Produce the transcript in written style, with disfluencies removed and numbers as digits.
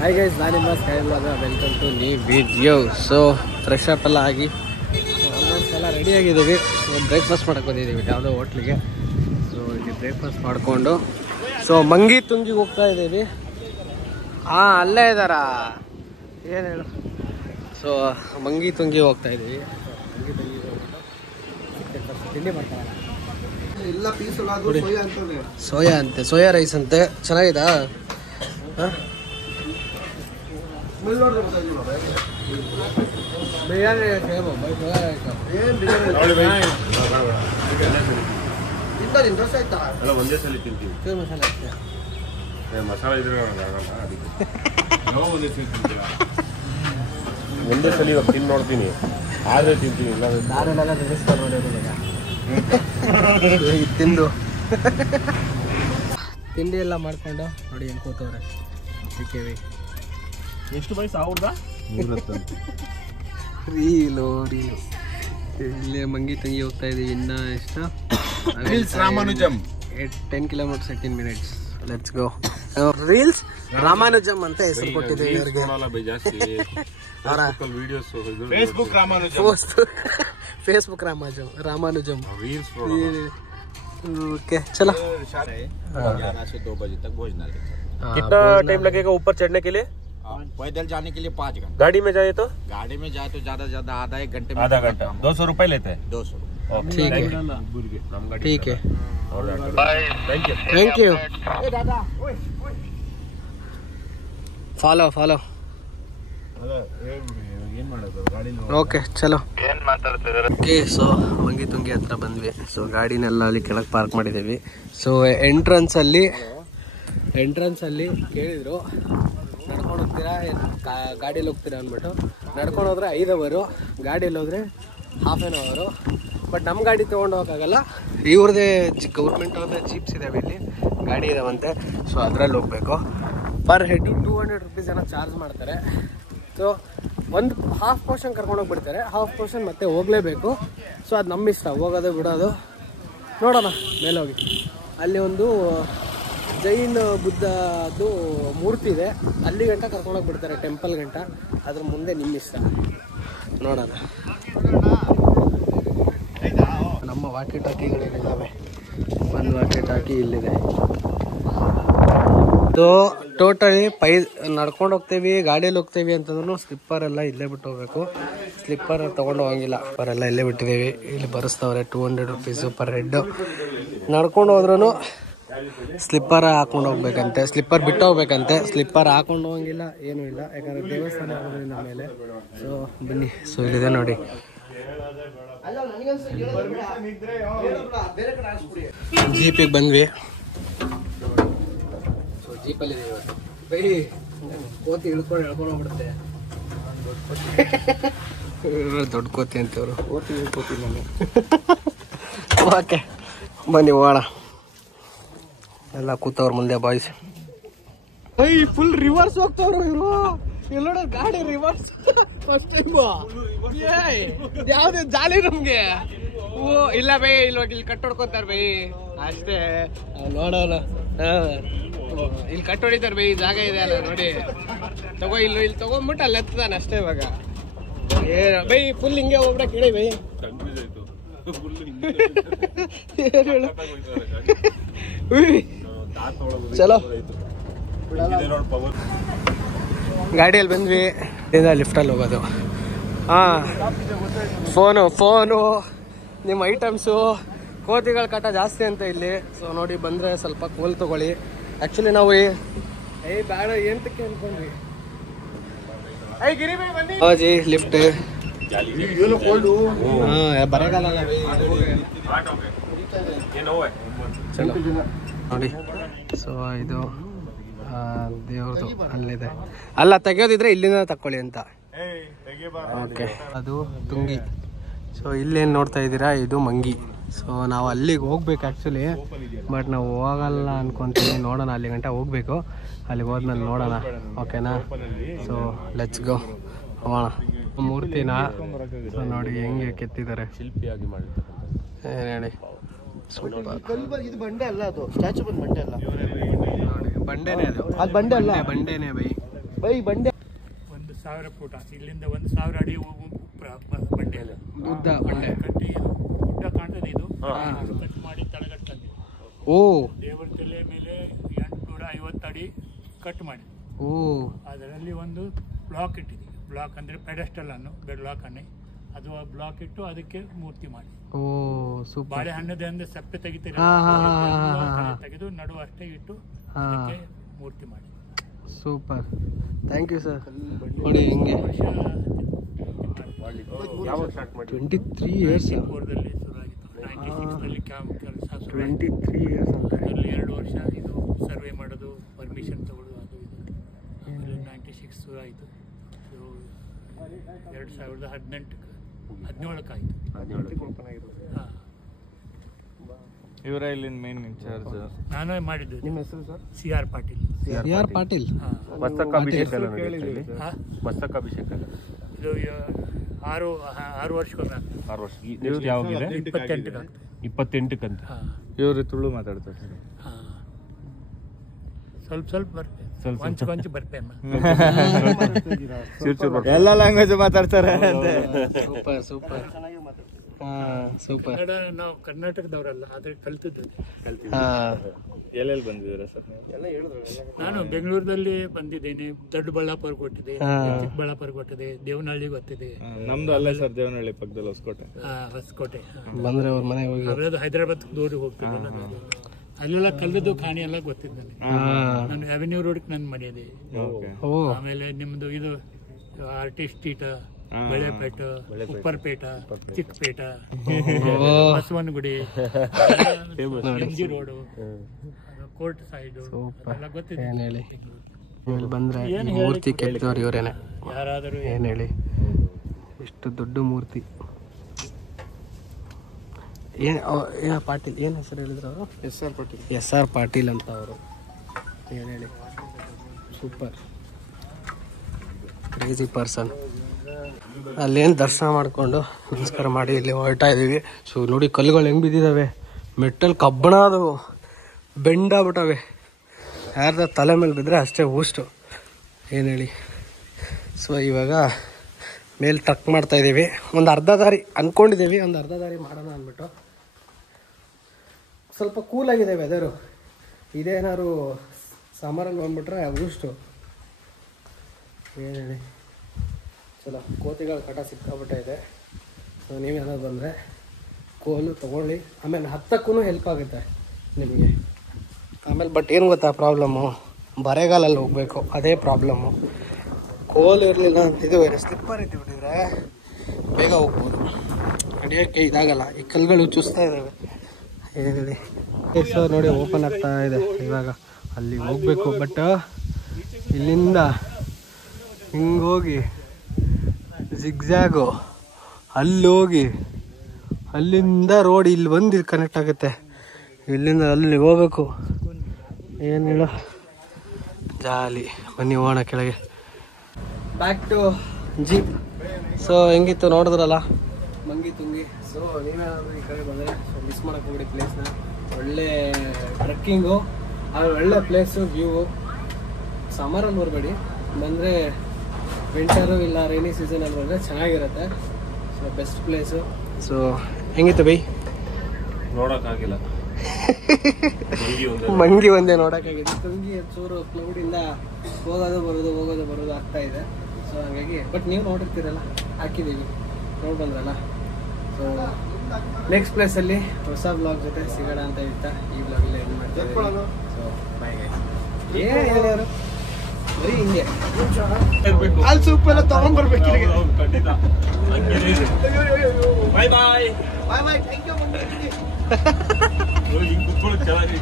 Hi guys, ನಾನು ನಿಮ್ಮ ಸ್ಕೈಲಾಗ welcome to new video. So fresh up ಎಲ್ಲ ಆಗಿ ಆಲ್ಮೋಸ್ಟ್ ಎಲ್ಲ ರೆಡಿಯಾಗಿದ್ದೀವಿ. ಸೊ ಬ್ರೇಕ್ಫಾಸ್ಟ್ ಮಾಡೋಕ್ಕೆ ಬಂದಿದ್ದೀವಿ ಯಾವುದೋ ಹೋಟ್ಲಿಗೆ. ಸೊ ಇಲ್ಲಿ ಬ್ರೇಕ್ಫಾಸ್ಟ್ ಮಾಡಿಕೊಂಡು ಸೊ ಮಂಗಿ ತುಂಗಿಗೆ ಹೋಗ್ತಾ ಇದ್ದೀವಿ. ಹಾಂ, ಅಲ್ಲೇ ಇದ್ದಾರಾ, ಏನು ಹೇಳು. ಸೊ ಮಂಗಿ ತುಂಗಿ ಹೋಗ್ತಾ ಇದ್ದೀವಿ. ಮಂಗಿ ತುಂಗಿ ಹೋಗ್ಬಿಟ್ಟು ತಿಂಡಿ ಮಾಡ್ತಾರೆ. ಸೋಯಾ ಅಂತೆ, ಸೋಯಾ ರೈಸ್ ಅಂತೆ. ಚೆನ್ನಾಗಿದಾ? ಹಾಂ, ಬಿರಿಯಾನಿ ಒಂದೇ ಸಲ ತಿಂತೀವಿ. ಮಸಾಲೆ ಇದ್ರೆ ಒಂದೇ ಸಲ ಇವಾಗ ತಿಂದು ನೋಡ್ತೀನಿ, ಆದ್ರೆ ತಿಂತೀನಿ. ನಾನೆಲ್ಲ ರಿಜಿಸ್ಟರ್ ಮಾಡಿರೋದಿಲ್ಲ ತಿಂದು ತಿಂಡಿ ಎಲ್ಲ ಮಾಡ್ಕೊಂಡು ನೋಡಿ ಏನು ಕೂತವ್ರೆ. ಸಿಕ್ಕೇವಿ. ಎಷ್ಟು ವಯಸ್ಸು ಅವ್ರದ? ರೀಲು ಇಲ್ಲೇ ಮಂಗಿ ತಂಗಿ ಹೋಗ್ತಾ ಇದೀವಿ. ಇನ್ನ ಎಷ್ಟು? Ramanujam 10 kilometres 18 minutes. Let's go. Reels Ramanujam ಅಂತ ಹೆಸರು ಕೊಟ್ಟಿದ್ದೀವಿ ಇವ್ರಿಗೆ. ಫೇಸ್ಬುಕ್ ರಾಮಾನುಜಂ. ओके चलो। 11 से 2 बजे तक भोजनालय। कितना टाइम लगेगा ऊपर चढ़ने के लिए? पैदल जाने के लिए 5 घंटे। गाड़ी में जाए तो? गाड़ी में जाए तो ज्यादा से ज्यादा आधा 1 घंटे में। आधा घंटा 200 रुपए लेते हैं। 200। ठीक है, ठीक है, thank you. Follow follow. Okay ಚಲೋ. ಓಕೆ, ಸೊ ಮಂಗಿ ತುಂಗಿ ಹತ್ರ ಬಂದ್ವಿ. ಸೊ ಗಾಡಿನೆಲ್ಲ ಅಲ್ಲಿ ಕೆಳಗೆ ಪಾರ್ಕ್ ಮಾಡಿದ್ದೀವಿ. ಸೊ ಎಂಟ್ರೆನ್ಸಲ್ಲಿ ಕೇಳಿದರು ನಡ್ಕೊಂಡು ಹೋಗ್ತೀರಾ ಗಾಡೀಲಿ ಹೋಗ್ತೀರಾ ಅಂದ್ಬಿಟ್ಟು. ನಡ್ಕೊಂಡು ಹೋದ್ರೆ 5 ಅವರ್, ಗಾಡೀಲಿ ಹೋದರೆ ½ an hour. ಬಟ್ ನಮ್ಮ ಗಾಡಿ ತೊಗೊಂಡು ಹೋಗೋಕ್ಕಾಗಲ್ಲ. ಇವ್ರದ್ದೇ ಗೌರ್ಮೆಂಟ್ ಅವ್ರದ್ದೇ ಜೀಪ್ಸ್ ಇದ್ದಾವೆ, ಇಲ್ಲಿ ಗಾಡಿ ಇದಾವಂತೆ. ಸೊ ಅದರಲ್ಲಿ ಹೋಗಬೇಕು. ಪರ್ ಹೆಡ್ 200 rupees ಏನೋ ಚಾರ್ಜ್ ಮಾಡ್ತಾರೆ. ಸೊ ಒಂದು ½ ಪೋರ್ಷನ್ ಕರ್ಕೊಂಡೋಗಿ ಬಿಡ್ತಾರೆ, ½ ಪೋರ್ಷನ್ ಮತ್ತೆ ಹೋಗಲೇಬೇಕು. ಸೊ ಅದು ನಮ್ಮ ಇಷ್ಟ, ಹೋಗೋದು ಬಿಡೋದು. ನೋಡೋಣ ಮೇಲೆ ಹೋಗಿ. ಅಲ್ಲಿ ಒಂದು ಜೈನ್ ಬುದ್ಧದ್ದು ಮೂರ್ತಿ ಇದೆ, ಅಲ್ಲಿ ಗಂಟ ಕರ್ಕೊಂಡೋಗಿ ಬಿಡ್ತಾರೆ, ಟೆಂಪಲ್ ಗಂಟ. ಅದ್ರ ಮುಂದೆ ನಿಮ್ಮ ಇಷ್ಟ, ನೋಡೋಣ. ನಮ್ಮ ವಾಕಿ ಟಾಕಿಗಳಿದ್ದಾವೆ. ಒಂದು ವಾಕಿ ಟಾಕಿ ಇಲ್ಲಿದೆ. ಸೊ ಟೋಟಲಿ ನಡ್ಕೊಂಡು ಹೋಗ್ತೀವಿ, ಗಾಡಿಯಲ್ಲಿ ಹೋಗ್ತೀವಿ ಅಂತಂದ್ರೂ ಸ್ಲಿಪ್ಪರ್ ಎಲ್ಲ ಇಲ್ಲೇ ಬಿಟ್ಟು ಹೋಗ್ಬೇಕು. ಸ್ಲಿಪ್ಪರ್ ತೊಗೊಂಡು ಹೋಗಂಗಿಲ್ಲ, ಸ್ಲಿಪ್ಪರ್ ಎಲ್ಲ ಇಲ್ಲೇ ಬಿಟ್ಟಿದ್ದೀವಿ. ಇಲ್ಲಿ ಬರೆಸ್ತವ್ರೆ 200 rupees ಪರ್ ಹೆಡ್. ನಡ್ಕೊಂಡು ಹೋದ್ರೂ ಸ್ಲಿಪ್ಪರ್ ಹಾಕೊಂಡು ಹೋಗ್ಬೇಕಂತೆ, ಸ್ಲಿಪ್ಪರ್ ಬಿಟ್ಟು ಹೋಗ್ಬೇಕಂತೆ. ಸ್ಲಿಪ್ಪರ್ ಹಾಕೊಂಡು ಹೋಗಂಗಿಲ್ಲ, ಏನೂ ಇಲ್ಲ, ಯಾಕಂದರೆ ದೇವಸ್ಥಾನ ಆಗೋದ್ರಿಂದ ಮೇಲೆ. ಸೊ ಬನ್ನಿ. ಸೊ ಇಲ್ಲಿದೆ ನೋಡಿ. ಜೀಪಿಗೆ ಬಂದ್ವಿ. ಜೀಪಲ್ಲಿ ಇವತ್ತು ಬೈ ಕೋತಿ ಹೇಳ್ಕೊಂಡು ಹೋಗ್ಬಿಡುತ್ತೆ. ದೊಡ್ಡ ಕೋತಿ ಅಂತವ್ರು. ಕೋತಿ ನಾನು. ಓಕೆ ಬನ್ನಿ ಹೋಗೋಣ. ಎಲ್ಲ ಕೂತವ್ರ ಮುಂದೆ ಬಾಯ್ಸ್. ಫುಲ್ ರಿವರ್ಸ್ ಹೋಗ್ತವ್ರು ಇವರು. ಎಲ್ಲೋಡ ಗಾಡಿ ರಿವರ್ಸ್ ಫಸ್ಟ್ ಟೈಮ್. ಯಾವ್ದು ಜಾಲಿ ನಮ್ಗೆ. ಓ ಇಲ್ಲ ಬೈ, ಇಲ್ಲಿ ಕಟ್ಟೊಡ್ಕೊತಾರ ಬೈ ಅಷ್ಟೇ. ನೋಡೋಣ, ಇಲ್ಲಿ ಕಟ್ ಹೊಡಿತಾರೆ ಬೈ, ಜಾಗ ಇದೆ ಅಲ್ಲ ನೋಡಿ. ತಗೋ ಇಲ್ಲಿ ತಗೊಂಡ್ಬಿಟ್ಟು ಅಲ್ಲಿ ಎತ್ತಾನೆ ಅಷ್ಟೇ. ಇವಾಗ ಬೈ ಫುಲ್ ಹಿಂಗೆ ಹೋಗ್ಬಿಡ ಕೇಳಿ ಬೈ. ಚಲೋ ಗಾಡಿಯಲ್ಲಿ ಬಂದ್ವಿ. ಲಿಫ್ಟಲ್ಲಿ ಹೋಗೋದು. ಹಾಂ, ಫೋನು ನಿಮ್ಮ ಐಟಮ್ಸು. ಕೋತಿಗಳ ಕಾಟ ಜಾಸ್ತಿ ಅಂತ ಇಲ್ಲಿ. ಸೊ ನೋಡಿ, ಬಂದರೆ ಸ್ವಲ್ಪ ಕೋಲ್ ತೊಗೊಳ್ಳಿ. ಆ್ಯಕ್ಚುಲಿ ನಾವು ಬೇಡ ಎಂತಕ್ಕೆ ಅನ್ಕೊಂಡ್ವಿ. ಜಿ ಲಿಫ್ಟ್ ಬರಗಾಲ ಚಲೋ ನೋಡಿ. ಸೊ ಇದು ದೇವ್ರದ್ದು ಅಲ್ಲಿದೆ. ಅಲ್ಲ, ತೆಗೆಯೋದಿದ್ರೆ ಇಲ್ಲಿಂದ ತಕ್ಕೊಳ್ಳಿ ಅಂತ. ಓಕೆ, ಅದು ತುಂಗಿ. ಸೊ ಇಲ್ಲೇನು ನೋಡ್ತಾ ಇದ್ದೀರಾ, ಇದು ಮಂಗಿ. ಸೊ ನಾವು ಅಲ್ಲಿಗೆ ಹೋಗ್ಬೇಕು ಆ್ಯಕ್ಚುಲಿ, ಬಟ್ ನಾವು ಹೋಗಲ್ಲ ಅನ್ಕೊತೀವಿ. ನೋಡೋಣ, ಅಲ್ಲಿ ಗಂಟ ಹೋಗ್ಬೇಕು. ಅಲ್ಲಿಗೆ ಹೋದ್ಮೇಲೆ ನೋಡೋಣ, ಓಕೆನಾ? ಸೊ ಲೆಟ್ಸ್ ಗೋ, ಹೋಗೋಣ. ಮೂರ್ತಿನ ಸೊ ನೋಡಿ ಹೆಂಗೆ ಕೆತ್ತಿದ್ದಾರೆ, ಶಿಲ್ಪಿಯಾಗಿ ಮಾಡಿರ್ತಾರೆ. ಏನು ಹೇಳಿ, ಇದು ಬಂಡೆ ಅಲ್ಲ, ಅದು ಸ್ಟ್ಯಾಚು ಬಂದು ಬಂಡೆ ಅಲ್ಲ ನೋಡಿ. ಬಂಡೆನೇ ಅದು, ಅದು ಬಂಡೆ ಅಲ್ಲ, ಬಂಡೆನೇ ಬೈ. ಬೈ ಬಂಡೆ 1000 ಫೂಟ ಇಲ್ಲಿಂದ 1000 ಅಡಿ ಬಂಡೆ ಅದು ಉದ್ದ ಬಂಡೆ ಕಟ್ಟಿ ಗುಡ್ಡ ಕಾಣ್ತದೆ ಇದು ಕಟ್ ಮಾಡಿ ತಳಗಟ್ಟು ತಂದಿದೆ. ಓ ದೇವರ ತಲೆ ಮೇಲೆ 850 ಅಡಿ ಕಟ್ ಮಾಡಿ ಓ ಅದರಲ್ಲಿ ಒಂದು ಬ್ಲಾಕ್ ಇಟ್ಟಿದ್ದೀವಿ. ಬ್ಲಾಕ್ ಅಂದರೆ ಪೆಡಸ್ಟಲ್ ಅನ್ನು ಬ್ಲಾಕ್ ಅನ್ನೇ ಅದು ಬ್ಲಾಕ್ ಇಟ್ಟು ಅದಕ್ಕೆ ಮೂರ್ತಿ ಮಾಡಿ. ಓ ಸೂಪರ್. ಬಾಳೆಹಣ್ಣದಿಂದ ಸಪ್ಪೆ ತೆಗಿತೀರಿ ತೆಗೆದು ನಡುವೆ ಅಷ್ಟೇ ಇಟ್ಟು ಅದಕ್ಕೆ ಮೂರ್ತಿ ಮಾಡಿ. Super, thank you sir. ನೋಡಿ ಹಿಂಗೆ 23 ಇಯರ್ಸ್ ಪೂರ್ವದಲ್ಲಿ ಶುರುವಾಗಿತ್ತು. 96ರಲ್ಲಿ ಕೆಲಸ 23 ಇಯರ್ಸ್ ಅಂತ. ಅದರಲ್ಲಿ 2 ವರ್ಷ ಇದು ಸರ್ವೆ ಮಾಡೋದು, ಪರ್ಮಿಷನ್ ತಗೊಳ್ಳೋದು, ಅದು ಇದು. ಆಮೇಲೆ 96 ಶುರು ಆಯಿತು. ಇದು 2017 ಆಯಿತು. ಹಾಂ, ಇವರ ಇಲ್ಲಿನ ಮೇನ್ ಇನ್ಚಾರ್ಜ್ ನಾನೇ ಮಾಡಿದ್ದು. ನಿಮ್ಮ ಹೆಸರು sir? CR Patil. CR Patil. ಹಾಂ, ಮಸ್ತಕ ಅಭಿಷೇಕ ಎಲ್ಲ ನಡೆಯುತ್ತೆ ಇಲ್ಲಿ. ಹಾಂ, ಮಸ್ತಕ ಅಭಿಷೇಕ ಎಲ್ಲ ಇದು 6 ವರ್ಷಕ್ಕೊಮ್ಮೆ ಆಗ್ತದೆ. 6 ವರ್ಷ. ಇವ್ರು ಯಾವಾಗಿದೆ? 28 28ಕ್ಕಂತ. ಹಾಂ ಇವರು ತುಳು ಮಾತಾಡ್ತಾರೆ. ಹಾಂ, ಸ್ವಲ್ಪ ಕೊಂಚ ಬರ್ಪೇನೆ. ಎಲ್ಲ ಲ್ಯಾಂಗ್ವೇಜ್ ಮಾತಾಡ್ತಾರೆ. Super super. ಸೂಪರ್. ಕನ್ನಡ ನಾವು ಕರ್ನಾಟಕದವರಲ್ಲ, ಆದರೆ ಕಲ್ತಿದ್ದು. ಎಲ್ಲೆಲ್ಲಿ ಬಂದಿದ್ದೀರಾ ಸರ್? ನಾನು ಬೆಂಗಳೂರಲ್ಲಿ ಬಂದಿದ್ದೇನೆ, ದೊಡ್ಡಬಳ್ಳಾಪುರ ಕೊಟ್ಟಿದೆ, ಚಿಕ್ಕಬಳ್ಳಾಪುರ ಕೊಟ್ಟಿದೆ, ದೇವನಹಳ್ಳಿ ಗೊತ್ತಿದೆ. ನಮ್ದು ಅಲ್ಲೇ ಸರ್, ದೇವನಹಳ್ಳಿ ಪಕ್ಕದಲ್ಲಿ ಹೊಸಕೋಟೆ. ಹೊಸಕೋಟೆ ಬಂದ್ರೆ ಅವ್ರ ಮನೆಗೆ ಹೋಗಿ ಅವರದ್ದು ಹೈದರಾಬಾದ್ ದೂರ ಹೋಗ್ತಿದ್ದೆ. ಅಲ್ಲೆಲ್ಲ ಕಲ್ಲದು ಖಾನಿ ಎಲ್ಲ ಗೊತ್ತಿದ್ದೆ ನನಗೆ. ನಾನು ಅವೆನ್ಯೂ ರೋಡ್ಗೆ ನನ್ನ ಮನೆಯಿದೆ. ಆಮೇಲೆ ನಿಮ್ದು ಇದು artist street, Balepete, Upparpete, Chickpete, Basavanagudi, MG road, court side ಎಲ್ಲ ಗೊತ್ತಿದೆ. ಏನು ಹೇಳಿ, ಇಲ್ಲಿ ಬಂದ್ರೆ ಮೂರ್ತಿ ಕೆತ್ತಿದವ್ರು ಇವರೇನೆ. ಯಾರಾದರೂ ಏನು ಹೇಳಿ, ಎಷ್ಟು ದೊಡ್ಡ ಮೂರ್ತಿ. ಏನು ಪಾಟೀಲ್, ಏನು ಹೆಸರು ಹೇಳಿದ್ರು ಅವರು? SR ಪಾಟೀಲ್ ಅಂತ ಅವರು. ಏನು ಹೇಳಿ, ಸೂಪರ್, ಕ್ರೇಜಿ ಪರ್ಸನ್. ಅಲ್ಲೇನು ದರ್ಶನ ಮಾಡಿಕೊಂಡು ನಮಸ್ಕಾರ ಮಾಡಿ ಇಲ್ಲಿ ಹೊರಟ ಇದ್ದೀವಿ. ಸೊ ನೋಡಿ ಕಲ್ಲುಗಳು ಹೆಂಗೆ ಬಿದ್ದಿದ್ದಾವೆ, ಮೆಟ್ಟಲ್ ಕಬ್ಬಣ ಅದು ಬೆಂಡಾಗ್ಬಿಟ್ಟವೆ. ಯಾರ್ದ ತಲೆ ಮೇಲೆ ಬಿದ್ದರೆ ಅಷ್ಟೇ ಊಷ್ಟು. ಏನು ಹೇಳಿ. ಸೊ ಇವಾಗ ಮೇಲೆ ಟ್ರಕ್ ಮಾಡ್ತಾಯಿದ್ದೀವಿ. ಒಂದು ಅರ್ಧ ದಾರಿ ಅಂದ್ಕೊಂಡಿದ್ದೀವಿ, ಒಂದು ಅರ್ಧ ದಾರಿ ಮಾಡೋಣ ಅಂದ್ಬಿಟ್ಟು. ಸ್ವಲ್ಪ ಕೂಲಾಗಿದೆ ವೆದರು. ಇದೇನಾದ್ರು ಸಮರಲ್ಲಿ ಬಂದ್ಬಿಟ್ರೆ ಊಷ್ಟು. ಏನು ಹೇಳಿ, ಚಲೋ ಕೋತಿಗಳ ಕಾಟ ಸಿಕ್ಕಾಬಿಟ್ಟಿದೆ. ಸೊ ನೀವೇನಾದ್ರು ಬಂದರೆ ಕೋಲು ತೊಗೊಳ್ಳಿ, ಆಮೇಲೆ ಹತ್ತಕ್ಕೂ ಹೆಲ್ಪ್ ಆಗುತ್ತೆ ನಿಮಗೆ. ಆಮೇಲೆ ಬಟ್ ಏನು ಗೊತ್ತಾ ಪ್ರಾಬ್ಲಮ್ಮು, ಬರೆಗಾಲಲ್ಲಿ ಹೋಗಬೇಕು, ಅದೇ ಪ್ರಾಬ್ಲಮ್ಮು. ಕೋಲ್ ಇರಲಿಲ್ಲ ಅಂತಿದ್ದು, ಸ್ಲಿಪ್ಪರ್ ಇದ್ದುಬಿಟ್ಟಿದ್ರೆ ಬೇಗ ಹೋಗ್ಬೋದು, ನಡೆಯೋಕ್ಕೆ ಇದಾಗಲ್ಲ. ಈ ಕಲ್ಲುಗಳು ಚುಸ್ತಾ ಇದ್ದಾವೆ. ಹೇಳಿ. ಸೊ ನೋಡಿ ಓಪನ್ ಆಗ್ತಾ ಇದೆ ಇವಾಗ. ಅಲ್ಲಿ ಹೋಗಬೇಕು, ಬಟ್ ಇಲ್ಲಿಂದ ಹಿಂಗೋಗಿ ಜಿಗ್ಜ್ಯಾಗು ಅಲ್ಲೋಗಿ ಅಲ್ಲಿಂದ ರೋಡ್ ಇಲ್ಲಿ ಬಂದು ಇಲ್ಲಿ ಕನೆಕ್ಟ್ ಆಗುತ್ತೆ. ಇಲ್ಲಿಂದ ಅಲ್ಲಿ ಹೋಗ್ಬೇಕು. ಏನು ಹೇಳೋ, ಜಾಲಿ. ಬನ್ನಿ ಹೋಗೋಣ ಕೆಳಗೆ. Back to jeep. ಸೊ ಹೆಂಗಿತ್ತು ನೋಡಿದ್ರಲ್ಲ, ಮಂಗಿ ತುಂಗಿ. ಸೊ ನೀವೇನಾದರೂ ಈ ಕಡೆ ಬಂದರೆ ಮಿಸ್ ಮಾಡೋಕೆ ಹೋಗ್ಬಿಡಿ ಪ್ಲೇಸ್ನ. ಒಳ್ಳೆ ಟ್ರೆಕ್ಕಿಂಗು, ಆಮೇಲೆ ಒಳ್ಳೆ ಪ್ಲೇಸು, ವ್ಯೂ. ಸಮರಲ್ಲಿ ಬರಬೇಡಿ, ಬಂದರೆ ವಿಂಟರು ಇಲ್ಲ ರೈನಿ ಸೀಸನಲ್ಲಿ ಬಂದರೆ ಚೆನ್ನಾಗಿರುತ್ತೆ. So best place. ಸೊ ಹೆಂಗಿತ್ತು ಬೈ? ನೋಡೋಕ್ಕಾಗಿಲ್ಲ, ಮಂಗಿ ಒಂದೇ ನೋಡೋಕ್ಕಾಗಿದೆ. ತುಂಗಿ ಚೂರು ಕ್ಲೌಡಿಂದ ಹೋಗೋದು ಬರೋದು ಆಗ್ತಾ ಇದೆ. ಸೊ ಹಾಗಾಗಿ ಬಟ್ ನೀವು ನೋಡಿರ್ತೀರಲ್ಲ, ಹಾಕಿದ್ದೀವಿ, ನೋಡಿ ಬಂದ್ರಲ್ಲ. ಸೊ ನೆಕ್ಸ್ಟ್ ಪ್ಲೇಸಲ್ಲಿ ಹೊಸ ಬ್ಲಾಗ್ ಜೊತೆ ಸಿಗೋಣ ಅಂತ ಹೇಳ್ತಾ ಈ ಬ್ಲಾಗಲ್ಲಿ ಏನು ಮಾಡ್ತೀವಿ. So bye guys. ಏನಾರು ಬರೀ ಹಿಂಗೆ ಅಲ್ಲಿ ಸೂಪ್ ಎಲ್ಲ ತೊಗೊಂಡ್ಬರ್ಬೇಕು. ಬಾಯ್ ಬಾಯ್. Thank you.